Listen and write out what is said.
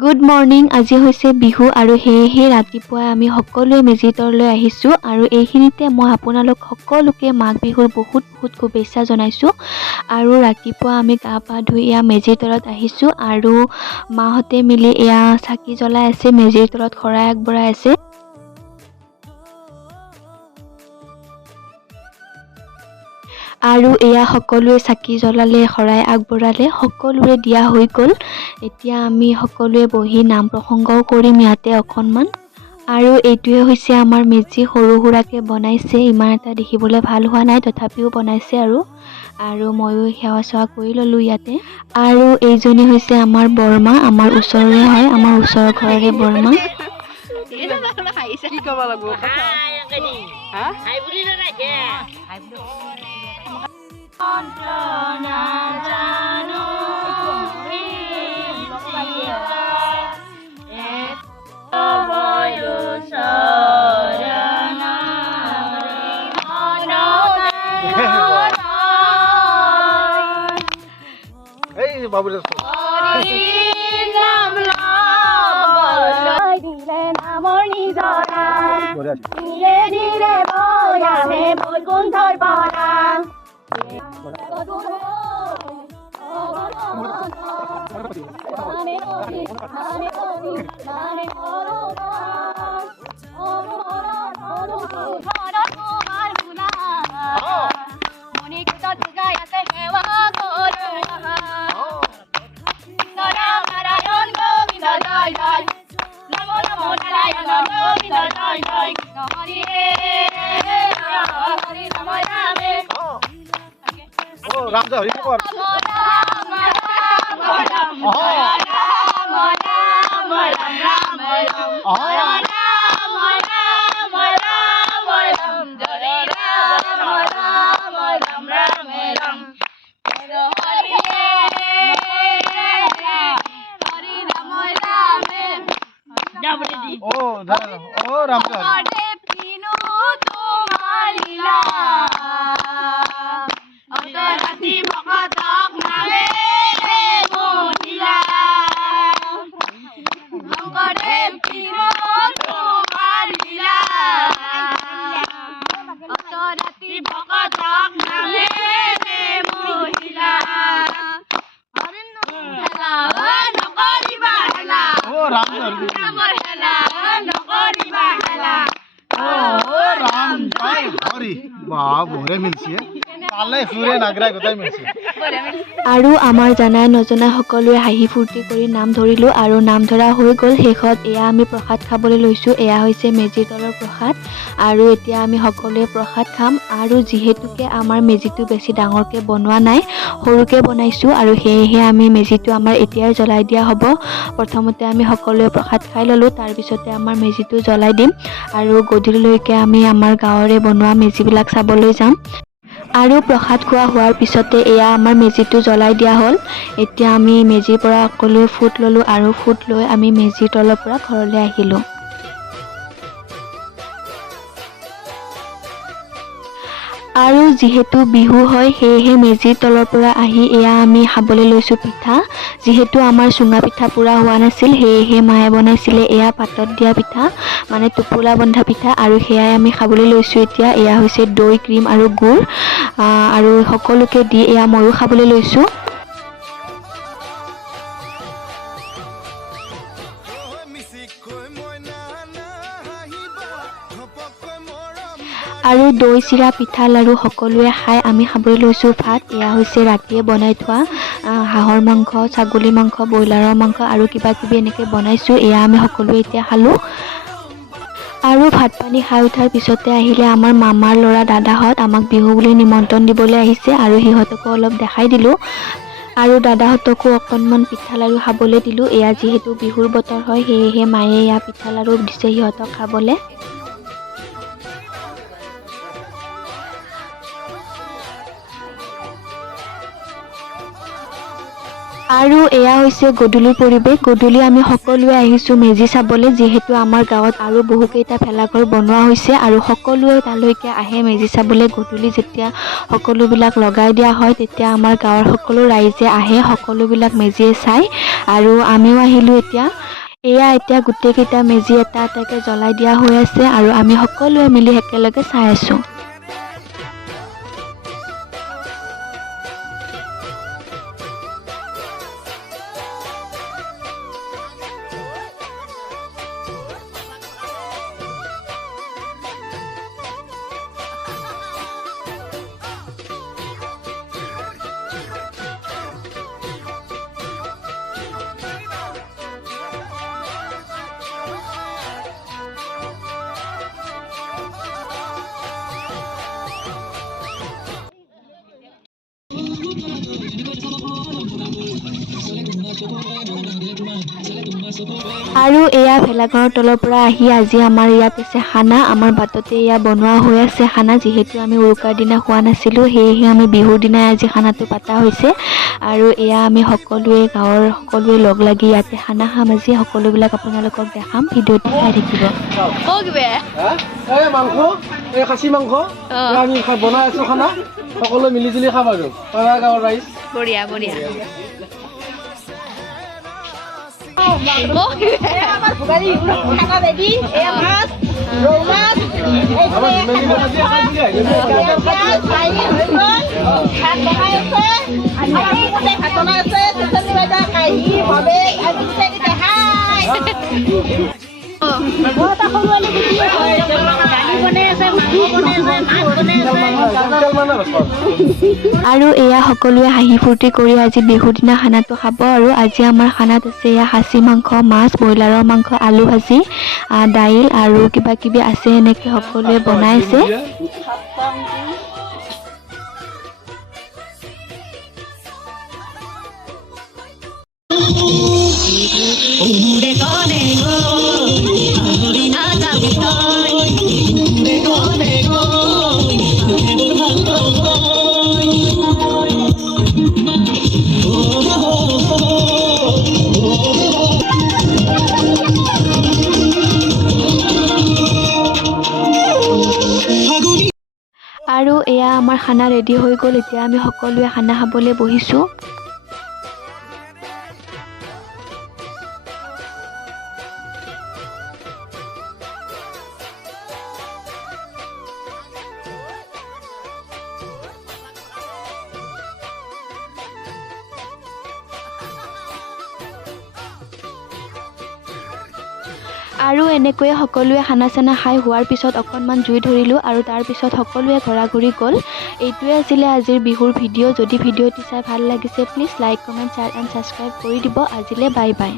Good morning. আজি হৈছে বিহু আৰু সেয়েহে ৰাতিপুৱাই আমি সকলোৱে মেজিৰ তললৈ আহিছোঁ আৰু এইখিনিতে মই আপোনালোক সকলোকে মাঘ বিহুৰ বহুত বহুত শুভেচ্ছা জনাইছোঁ। আৰু ৰাতিপুৱা আমি গা পা ধুই এয়া মেজিৰ তলত আহিছোঁ আৰু মাহঁতে মিলি এয়া চাকি জ্বলাই আছে, মেজিৰ তলত শৰাই আগবঢ়াই আছে। আৰু এয়া সকলোৱে চাকি জ্বলালে, শৰাই আগবঢ়ালে, সকলোৰে দিয়া হৈ গ'ল। এতিয়া আমি সকলোৱে বহি নাম প্ৰসংগও কৰিম ইয়াতে অকণমান। আৰু এইটোৱে হৈছে আমাৰ মেজি, সৰু সুৰাকৈ বনাইছে, ইমান এটা দেখিবলৈ ভাল হোৱা নাই তথাপিও বনাইছে আৰু ময়ো সেৱা চেৱা কৰি ল'লোঁ ইয়াতে। আৰু এইজনী হৈছে আমাৰ বৰমা, আমাৰ ওচৰৰে হয়, আমাৰ ওচৰৰ ঘৰৰে বৰমা। Hey, Babu Rasul. Oh, Ramza, Hari Kumar. Oh, Ramza. আৰু আমাৰ জানাই নজনা সকলোৱে হাঁহি ফূৰ্তি কৰি নাম ধৰিলোঁ আৰু নাম ধৰা হৈ গ'ল। শেষত এয়া আমি প্ৰসাদ খাবলৈ লৈছোঁ। এয়া হৈছে মেজিৰ তলৰ প্ৰসাদ আৰু এতিয়া আমি সকলোৱে প্ৰসাদ খাম। আৰু যিহেতুকে আমাৰ মেজিটো বেছি ডাঙৰকৈ বনোৱা নাই, সৰুকৈ বনাইছোঁ আৰু সেয়েহে আমি মেজিটো আমাৰ এতিয়াই জ্বলাই দিয়া হ'ব। প্ৰথমতে আমি সকলোৱে প্ৰসাদ খাই ল'লোঁ, তাৰপিছতে আমাৰ মেজিটো জ্বলাই দিম আৰু গধূলিলৈকে আমি আমাৰ গাঁৱৰে বনোৱা মেজিবিলাক চাবলৈ যাম। আৰু প্ৰসাদ খোৱা হোৱাৰ পিছতে এয়া আমাৰ মেজিটো জ্বলাই দিয়া হ'ল। এতিয়া আমি মেজিৰ পৰা সকলোৱে ফুট ল'লোঁ আৰু ফুট লৈ আমি মেজিৰ তলৰ পৰা ঘৰলৈ আহিলোঁ। আৰু যিহেতু বিহু হয় সেয়েহে মেজিৰ তলৰ পৰা আহি এয়া আমি খাবলৈ লৈছোঁ পিঠা। যিহেতু আমাৰ চুঙা পিঠা পুৰা হোৱা নাছিল সেয়েহে মায়ে বনাইছিলে এয়া পাতত দিয়া পিঠা, মানে টোপোলা বন্ধা পিঠা, আৰু সেয়াই আমি খাবলৈ লৈছোঁ এতিয়া। এয়া হৈছে দৈ, ক্ৰীম আৰু গুড় আৰু সকলোকে দি এয়া ময়ো খাবলৈ লৈছোঁ। আৰু দৈ, চিৰা, পিঠা, লাড়ু সকলোৱে খাই আমি খাবলৈ লৈছোঁ ভাত। এয়া হৈছে ৰাতিয়ে বনাই থোৱা হাঁহৰ মাংস, ছাগলী মাংস, ব্ৰইলাৰৰ মাংস আৰু কিবা কিবি এনেকৈ বনাইছোঁ। এয়া আমি সকলোৱে এতিয়া খালোঁ। আৰু ভাত পানী খাই উঠাৰ পিছতে আহিলে আমাৰ মামাৰ ল'ৰা দাদাহঁত, আমাক বিহু বুলি নিমন্ত্ৰণ দিবলৈ আহিছে আৰু সিহঁতকো অলপ দেখাই দিলোঁ। আৰু দাদাহঁতকো অকণমান পিঠা লাড়ু খাবলৈ দিলোঁ। এয়া যিহেতু বিহুৰ বতৰ হয় সেয়েহে মায়ে এয়া পিঠা লাড়ু দিছে সিহঁতক খাবলৈ। আৰু এয়া হৈছে গধূলিৰ পৰিৱেশ। গধূলি আমি সকলোৱে আহিছোঁ মেজি চাবলৈ, যিহেতু আমাৰ গাঁৱত আৰু বহুকেইটা ভেলাঘৰ বনোৱা হৈছে আৰু সকলোৱে তালৈকে আহে মেজি চাবলৈ। গধূলি যেতিয়া সকলোবিলাক লগাই দিয়া হয় তেতিয়া আমাৰ গাঁৱৰ সকলো ৰাইজে আহে, সকলোবিলাক মেজিয়ে চায় আৰু আমিও আহিলোঁ এতিয়া। এতিয়া গোটেইকেইটা মেজি এটা এটাকৈ জ্বলাই দিয়া হৈ আছে আৰু আমি সকলোৱে মিলি একেলগে চাই আছোঁ। আৰু এয়া ভেলাঘৰৰ তলৰ পৰা আহি আজি আমাৰ ইয়াত আছে খানা। আমাৰ বাটতে এয়া বনোৱা হৈ আছে খানা, যিহেতু আমি উৰুকাৰ দিনা খোৱা নাছিলোঁ, সেয়েহে আমি বিহুৰ দিনাই আজি খানাটো পাতা হৈছে। আৰু এয়া আমি সকলোৱে গাঁৱৰ সকলোৱে লগ লাগি ইয়াতে খানা খাম আজি। সকলোবিলাক আপোনালোকক দেখাম, ভিডিঅ'টো চাই থাকিব। এই মাংস, এই খাচী মাংস আমি বনাই আছো খানা, সকলোৱে মিলি জুলি খাম আৰু গাঁৱৰ ৰাইজ। বঢ়িয়া বঢ়িয়া। আৰু এয়া সকলোৱে হাঁহি ফূৰ্তি কৰি আজি বিহুৰ দিনা খানাটো খাব। আৰু আজি আমাৰ খানাত আছে এয়া খাচী মাংস, মাছ, ব্ৰইলাৰৰ মাংস, আলু ভাজি, দাইল আৰু কিবা কিবি আছে, এনেকৈ সকলোৱে বনাইছে। আৰু এয়া আমাৰ খানা ৰেডি হৈ গ'ল। এতিয়া আমি সকলোৱে খানা খাবলৈ বহিছোঁ। আৰু এনেকৈয়ে সকলোৱে খানা চানা খাই হোৱাৰ পিছত অকণমান জুই ধৰিলোঁ আৰু তাৰপিছত সকলোৱে ঘৰা-ঘৰি গ'ল। এইটোৱে আছিলে আজিৰ বিহুৰ ভিডিঅ'। যদি ভিডিঅ'টি চাই ভাল লাগিছে please like, comment, share and subscribe কৰি দিব। আজিলৈ বাই বাই।